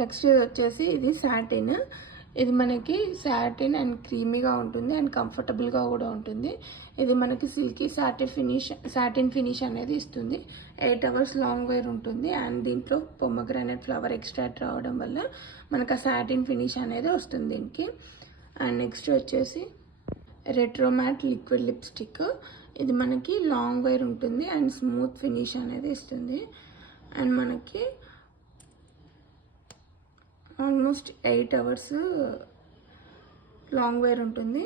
Next ఇది వచ్చేసి ఇది సాటిన్. ఇది మనకి సాటిన్ అండ్ క్రీమీగా ఉంటుంది అండ్ కంఫర్టబుల్గా కూడా ఉంటుంది. ఇది మనకి సిల్కీ సాటిన్ ఫినిష్ అనేది ఇస్తుంది. 8 hours లాంగ్ వేర్ ఉంటుంది అండ్ దీంట్లో పొమగ్రానైట్ ఫ్లవర్ ఎక్స్ట్రాక్ట్ రావడం వల్ల మనకు ఆ సాటిన్ ఫినిష్ అనేది వస్తుంది దీనికి. అండ్ నెక్స్ట్ వచ్చేసి రెట్రో మ్యాట్ లిక్విడ్ లిప్స్టిక్. ఇది మనకి లాంగ్ వేర్ ఉంటుంది అండ్ స్మూత్ ఫినిష్ అనేది ఇస్తుంది. అండ్ మనకి ఆల్మోస్ట్ 8 hours లాంగ్ వేర్ ఉంటుంది.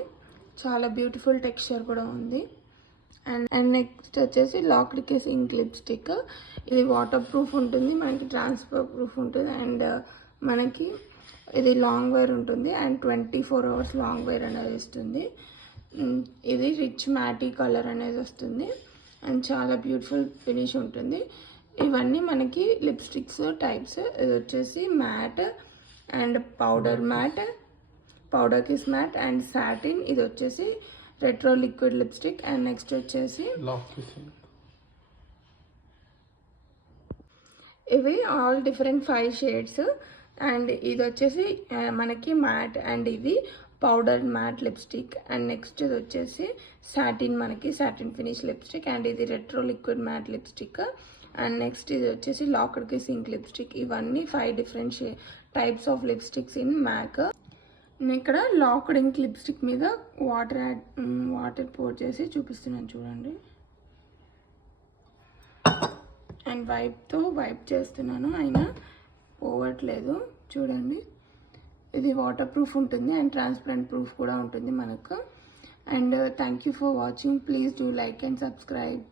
చాలా బ్యూటిఫుల్ టెక్స్చర్ కూడా ఉంది. అండ్ నెక్స్ట్ వచ్చేసి లాక్డ్ కిస్ ఇంక్ లిప్స్టిక్. ఇది వాటర్ ప్రూఫ్ ఉంటుంది, మనకి ట్రాన్స్ఫర్ ప్రూఫ్ ఉంటుంది అండ్ మనకి ఇది లాంగ్ వేర్ ఉంటుంది అండ్ 24 hours లాంగ్ వేర్ అనేది ఇస్తుంది. ఇది రిచ్ మ్యాటీ కలర్ అనేది వస్తుంది అండ్ చాలా బ్యూటిఫుల్ ఫినిష్ ఉంటుంది. ఇవన్నీ మనకి లిప్స్టిక్స్ టైప్స్. ఇది వచ్చేసి matte and powder matte, powder kiss matte and satin. ఇది వచ్చేసి retro liquid lipstick. And next వచ్చేసి ఇవి ఆల్ డిఫరెంట్ 5 shades. అండ్ ఇది వచ్చేసి మనకి మ్యాట్ అండ్ ఇది powder matte lipstick. And next ఇది వచ్చేసి సాటిన్, మనకి సాటిన్ ఫినిష్ లిప్స్టిక్. అండ్ ఇది retro liquid matte lipstick. And next ఇది వచ్చేసి లాక్డ్ కిస్ ఇంక్ లిప్స్టిక్. ఇవన్నీ 5 different types of lipsticks in MAC. నేను ఇక్కడ లాక్డ్ ఇంక్ లిప్స్టిక్ మీద వాటర్ పోర్ చేసి చూపిస్తున్నాను చూడండి. అండ్ వైప్ చేస్తున్నాను, అయినా పోవట్లేదు చూడండి. ఇది వాటర్ ప్రూఫ్ ఉంటుంది అండ్ ట్రాన్స్పరెంట్ ప్రూఫ్ కూడా ఉంటుంది మనకు. And thank you for watching. Please do like and subscribe.